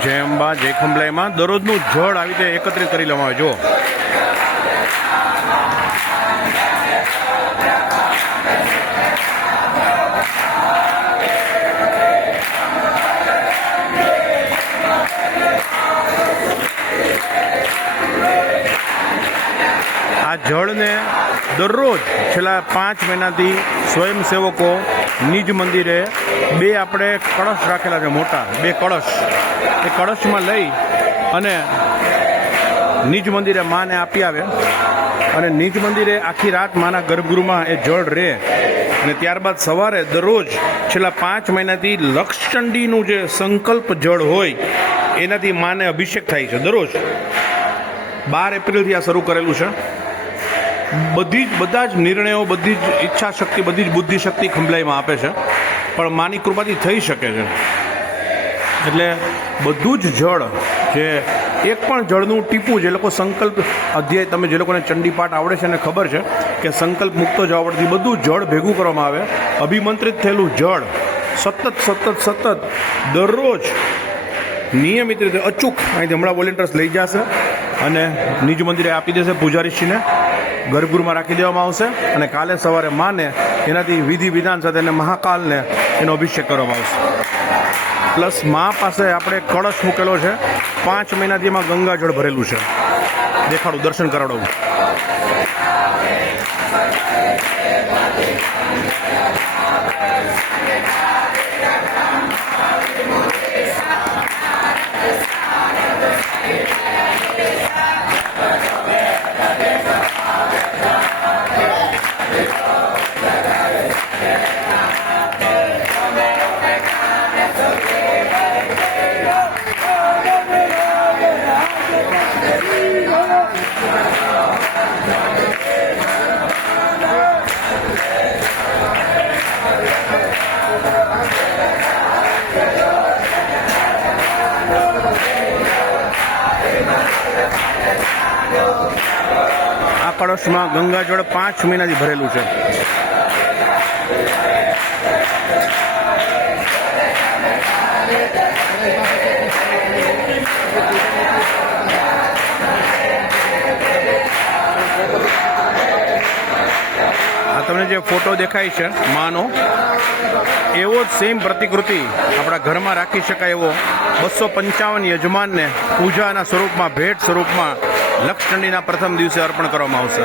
જય અંબા જય ખંભલાઈમાં દરરોજનું જળ આવી રીતે એકત્રિત કરી લેવામાં આવે. જો જળને દરરોજ છેલ્લા પાંચ મહિનાથી સ્વયંસેવકો નિજ મંદિરે બે આપણે કળશ રાખેલા છે મોટા, બે કળશ. એ કળશમાં લઈ અને નિજ મંદિરે માને આપી આવે. અને નિજ મંદિરે આખી રાત માના ગર્ભગૃહમાં એ જળ રહે. અને ત્યારબાદ સવારે દરરોજ છેલ્લા પાંચ મહિનાથી લક્ષચંડીનું જે સંકલ્પ જળ હોય, એનાથી માને અભિષેક થાય છે દરરોજ. બાર એપ્રિલથી આ શરૂ કરેલું છે. બધી જ બધા જ નિર્ણયો, બધી જ ઈચ્છા શક્તિ બધી જ બુદ્ધિ શક્તિ ખંભલાઈમાં આપે છે. પણ માની કૃપાથી થઈ શકે છે. એટલે બધું જ જળ જે એક પણ જળનું ટીપું જે લોકો સંકલ્પ અધ્યાય તમે જે લોકોને ચંડીપાઠ આવડે છે એને ખબર છે કે સંકલ્પ મુક્તો જ આવડતી બધું જળ ભેગું કરવામાં આવે. અભિમંત્રિત થયેલું જળ સતત સતત સતત દરરોજ નિયમિત રીતે અચૂક અહીંથી હમણાં વોલેન્ટિયર્સ લઈ જશે. અને નિજ મંદિરે આપી દેશે પૂજારીશ્રીને. ગર્ભગૃહમાં રાખી દેવામાં આવશે અને કાલે સવારે માને એનાથી વિધિ વિધાન સાથે એને મહાકાલને એનો અભિષેક કરવામાં આવશે. પ્લસ મા પાસે આપણે કળશ મૂકેલો છે. પાંચ મહિનાથી એમાં ગંગાજળ ભરેલું છે. દેખાડું, દર્શન કરાવડાવું આ કળશમાં ગંગાજળ પાંચ મહિનાથી ભરેલું છે. તમને જે ફોટો દેખાય છે, માનો, એવો જ સેમ પ્રતિકૃતિ આપણા ઘરમાં રાખી શકાય એવો બસો પંચાવન યજમાનને પૂજાના સ્વરૂપમાં, ભેટ સ્વરૂપમાં લક્ષચંડીના પ્રથમ દિવસે અર્પણ કરવામાં આવશે.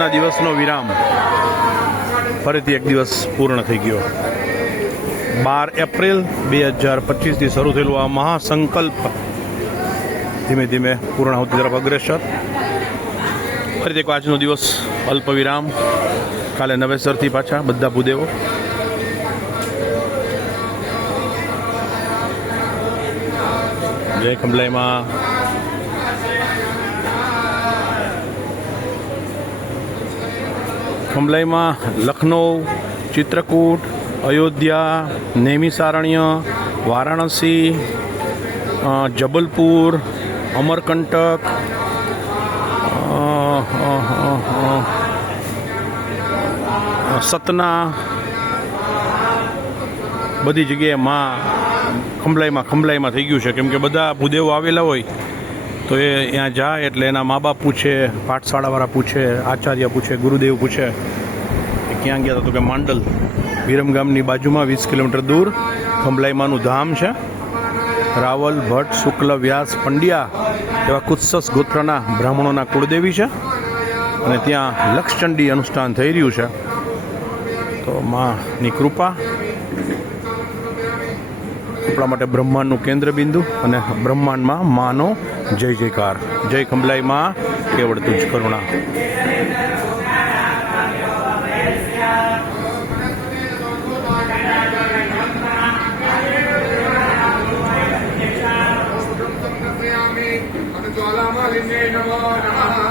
આજના દિવસનો વિરામ. ફરીથી એક દિવસ પૂર્ણ થઈ ગયો. બાર એપ્રિલ બે હજાર પચીસથી શરૂ થયેલું આ મહાસંકલ્પ. ધીમે ધીમે પૂર્ણાહુતિ તરફ અગ્રેસર. ફરીથી એક આજનો દિવસ અલ્પ વિરામ. કાલે નવેસરથી પાછા બધા ભૂદેવો. જય ખંભલાઈમાં. ખંભલાઈમાં લખનૌ, ચિત્રકૂટ, અયોધ્યા નેમિસારણ્ય વારાણસી જબલપુર, અમરકંટક સતના, બધી જગ્યાએ માં ખંભલાઈમાં ખંભલાઈમાં થઈ ગયું છે. કેમ કે બધા ભૂદેવો આવેલા હોય. તો એ ત્યાં જાય એટલે એના મા બાપ પૂછે, પાઠશાળાવાળા પૂછે, આચાર્ય પૂછે, ગુરુદેવ પૂછે કે ક્યાં ગયા હતા તો કે માંડલ. વિરમગામની બાજુમાં વીસ કિલોમીટર દૂર ખંભલાઈમાનું ધામ છે. રાવલ, ભટ્ટ, શુક્લ, વ્યાસ, પંડ્યા એવા કુત્સસ ગોત્રના બ્રાહ્મણોના કુળદેવી છે. અને ત્યાં લક્ષચંડી અનુષ્ઠાન થઈ રહ્યું છે. તો માની કૃપા આપણા માટે બ્રહ્માંડનું કેન્દ્ર બિંદુ અને બ્રહ્માંડમાં માનો જય જયકાર. જય ખંભલાઈ માં, કેવળ તુજ કરુણા. જ્વાલામાલિને નમો, નમઃ.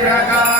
प्रकार